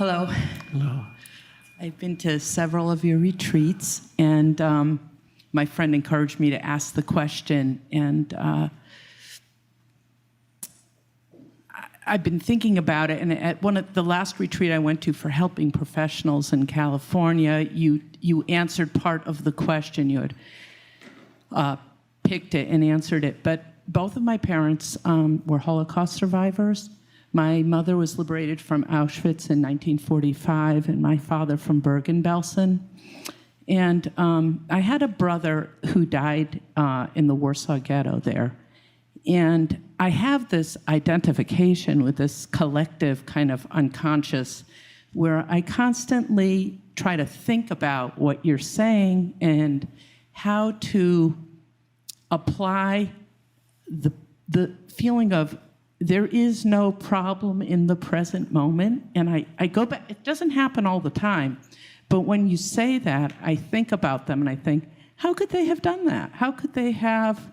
Hello. Hello. I've been to several of your retreats, and my friend encouraged me to ask the question, and I've been thinking about it, and at one of the last retreat I went to for helping professionals in California, you answered part of the question. You had picked it and answered it, but both of my parents were Holocaust survivors. My mother was liberated from Auschwitz in 1945, and my father from Bergen-Belsen. And I had a brother who died in the Warsaw Ghetto there. And I have this identification with this collective kind of unconscious where I constantly try to think about what you're saying and how to apply the feeling of there is no problem in the present moment. And I go back, it doesn't happen all the time, but when you say that, I think about them and I think, how could they have done that? How could they have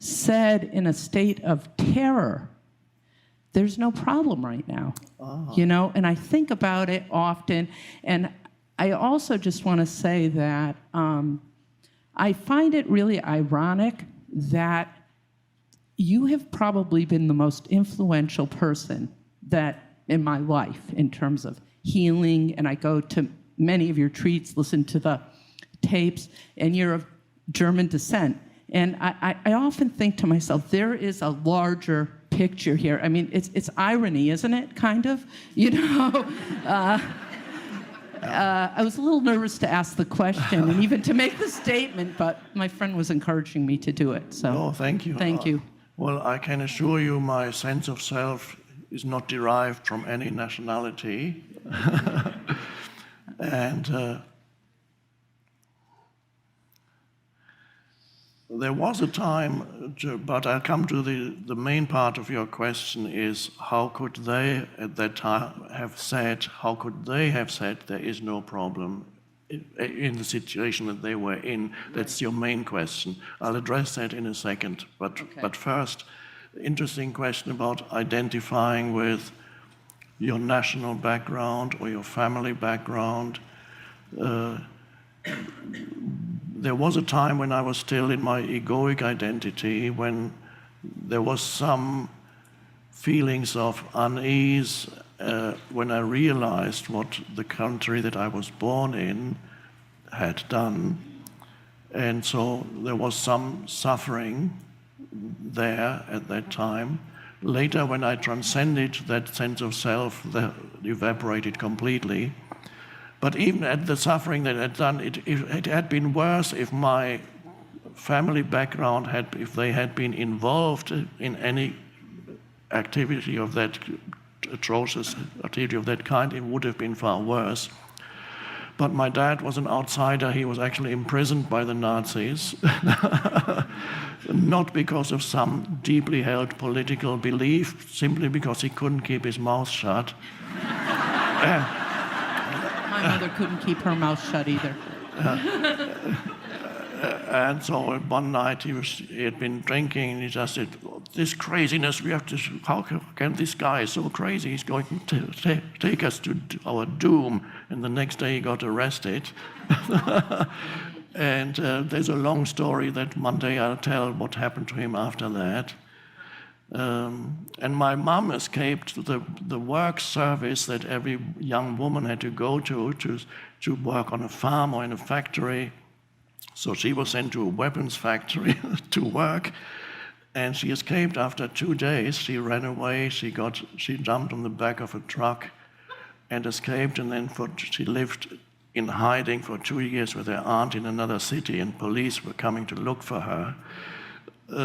said in a state of terror, there's no problem right now, you know? And I think about it often. And I also just want to say that I find it really ironic that you have probably been the most influential person that in my life in terms of healing, and I go to many of your retreats, listen to the tapes, and you're of German descent. And I often think to myself, there is a larger picture here. I mean, it's irony, isn't it, kind of? You know? I was a little nervous to ask the question and even to make the statement, but my friend was encouraging me to do it. So, Oh, thank you. Thank you. Well, I can assure you my sense of self is not derived from any nationality. And there was a time, but I'll come to the main part of your question is how could they at that time have said, how could they have said there is no problem in the situation that they were in? That's your main question. I'll address that in a second. But first, interesting question about identifying with your national background or your family background. There was a time when I was still in my egoic identity, when there was some feelings of unease when I realized what the country that I was born in had done. And so there was some suffering there at that time. Later, when I transcended that sense of self, that evaporated completely. But even at the suffering that I had done, it had been worse if my family background if they had been involved in any activity of that atrocious activity of that kind, it would have been far worse. But my dad was an outsider. He was actually imprisoned by the Nazis, not because of some deeply held political belief, simply because he couldn't keep his mouth shut. My mother couldn't keep her mouth shut either. And so one night he had been drinking and he just said, this craziness, how can this guy so crazy, he's going to take us to our doom. And the next day he got arrested. And there's a long story that one day I'll tell what happened to him after that. And my mom escaped the work service that every young woman had to go to work on a farm or in a factory. So she was sent to a weapons factory to work, and she escaped after 2 days. She ran away, she jumped on the back of a truck and escaped, and then she lived in hiding for 2 years with her aunt in another city, and police were coming to look for her.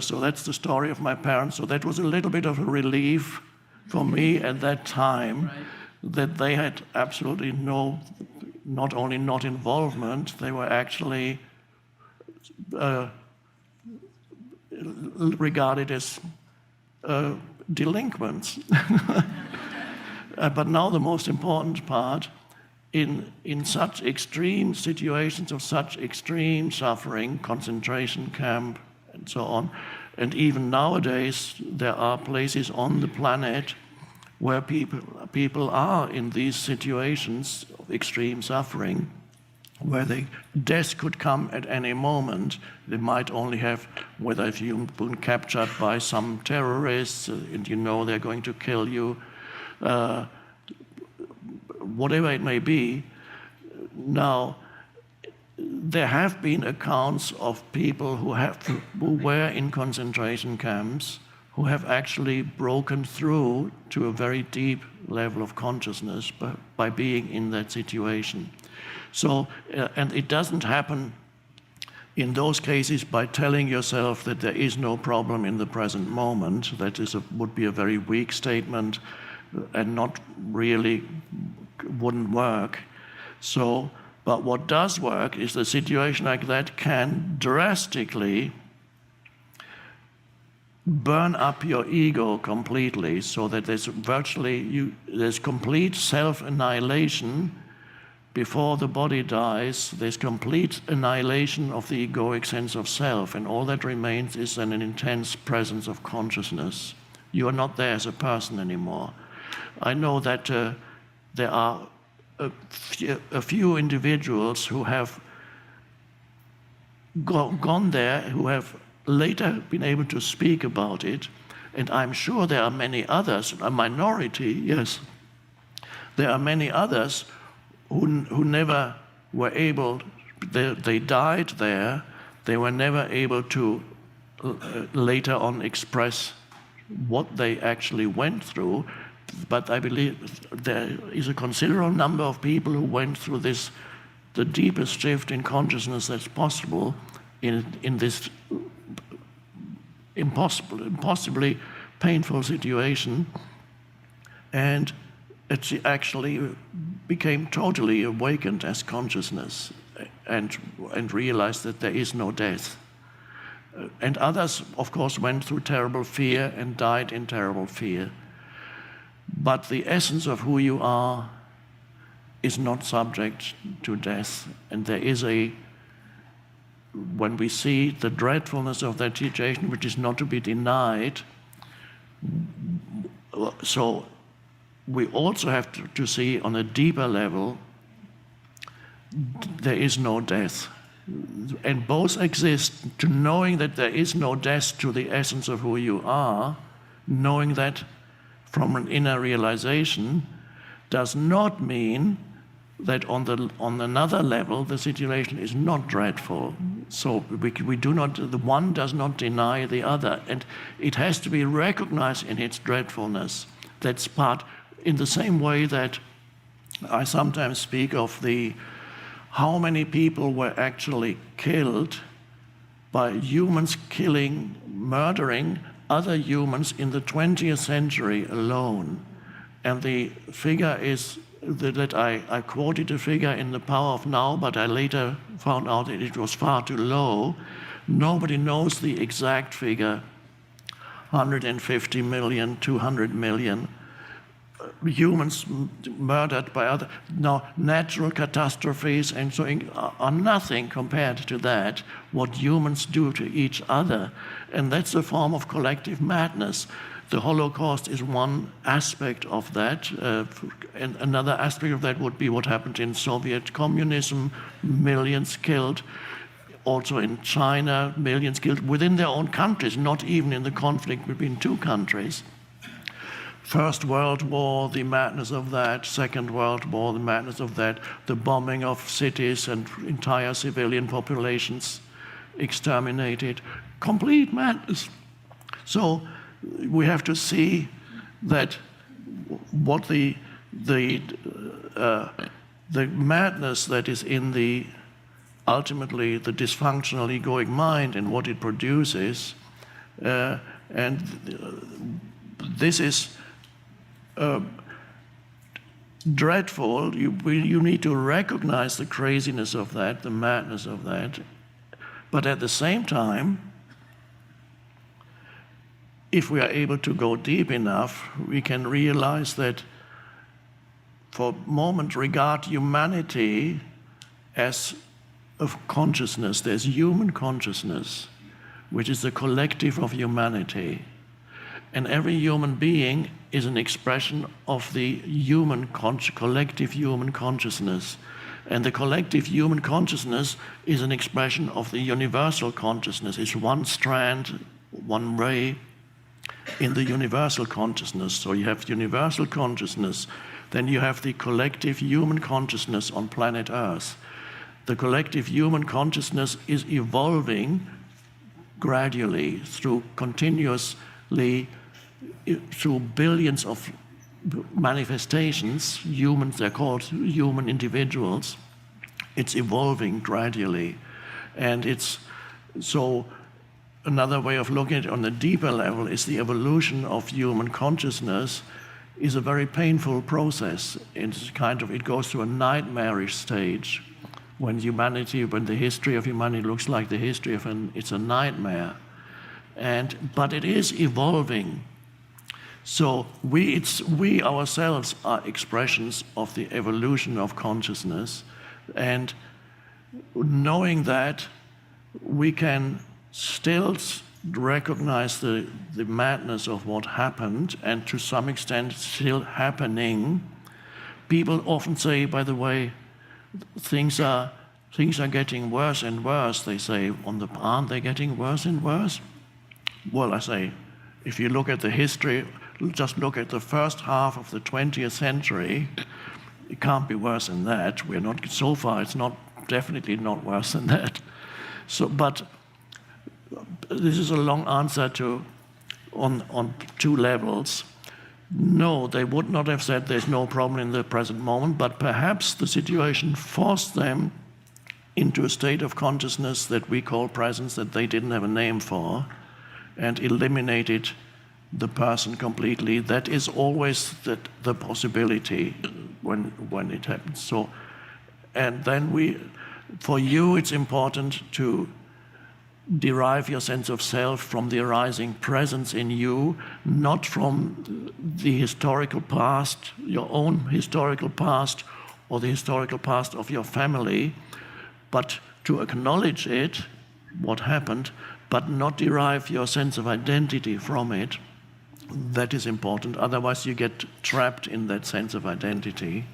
So that's the story of my parents. So that was a little bit of a relief for me at that time, that they had absolutely not only not involvement, they were actually regarded as delinquents. But now the most important part, in such extreme situations of such extreme suffering, concentration camp, and so on. And even nowadays, there are places on the planet where people are in these situations of extreme suffering, where death could come at any moment. They might only have, whether if you've been captured by some terrorists and you know they're going to kill you, whatever it may be. Now, there have been accounts of people who were in concentration camps, who have actually broken through to a very deep level of consciousness by being in that situation. So, and it doesn't happen in those cases by telling yourself that there is no problem in the present moment. That would be a very weak statement and not really wouldn't work. So, but what does work is the situation like that can drastically burn up your ego completely, so that there's complete self-annihilation before the body dies. There's complete annihilation of the egoic sense of self, and all that remains is an intense presence of consciousness. You are not there as a person anymore. I know that there are a few individuals who have gone there, who have later been able to speak about it, and I'm sure there are many others, a minority, yes, there are many others who never were able, they died there, they were never able to later on express what they actually went through. But I believe there is a considerable number of people who went through this, the deepest shift in consciousness that's possible in this impossibly painful situation, and it actually became totally awakened as consciousness and realized that there is no death. And others, of course, went through terrible fear and died in terrible fear. But the essence of who you are is not subject to death. And there is when we see the dreadfulness of that situation, which is not to be denied, so we also have to see on a deeper level, there is no death. And both exist. To knowing that there is no death to the essence of who you are, knowing that from an inner realization, does not mean that on another level the situation is not dreadful. So we do not, the one does not deny the other, and it has to be recognized in its dreadfulness. That's part, in the same way that I sometimes speak of how many people were actually killed by humans murdering other humans in the 20th century alone. And the figure is that I quoted a figure in The Power of Now, but I later found out that it was far too low. Nobody knows the exact figure, 150 million, 200 million humans murdered by other. Now, natural catastrophes and so on are nothing compared to that, what humans do to each other. And that's a form of collective madness. The Holocaust is one aspect of that. And another aspect of that would be what happened in Soviet communism, millions killed. Also in China, millions killed within their own countries, not even in the conflict between two countries. First World War, the madness of that. Second World War, the madness of that. The bombing of cities and entire civilian populations exterminated. Complete madness. So we have to see that what the madness that is in ultimately the dysfunctional egoic mind and what it produces, and this is dreadful. You need to recognize the craziness of that, the madness of that, but at the same time, if we are able to go deep enough, we can realize that for a moment regard humanity as of consciousness. There's human consciousness, which is the collective of humanity. And every human being is an expression of the collective human consciousness. And the collective human consciousness is an expression of the universal consciousness. It's one strand, one ray in the universal consciousness. So you have universal consciousness, then you have the collective human consciousness on planet Earth. The collective human consciousness is evolving gradually through through billions of manifestations, humans, they're called human individuals. It's evolving gradually. And it's so another way of looking at it on a deeper level is the evolution of human consciousness is a very painful process. It goes through a nightmarish stage when the history of humanity looks like the history of it's a nightmare. But it is evolving. So we ourselves are expressions of the evolution of consciousness, and knowing that, we can still recognize the madness of what happened, and to some extent still happening. People often say, by the way, things are getting worse and worse. They say, aren't they getting worse and worse? Well, I say, if you look at the history, just look at the first half of the 20th century, it can't be worse than that. So far, it's definitely not worse than that. But this is a long answer on two levels. No, they would not have said there's no problem in the present moment, but perhaps the situation forced them into a state of consciousness that we call presence, that they didn't have a name for, and eliminated the person completely. That is always the possibility when it happens. So, and then for you, it's important to derive your sense of self from the arising presence in you, not from the historical past, your own historical past, or the historical past of your family, but to acknowledge it, what happened, but not derive your sense of identity from it. That is important. Otherwise, you get trapped in that sense of identity.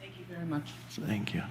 Thank you very much. Thank you.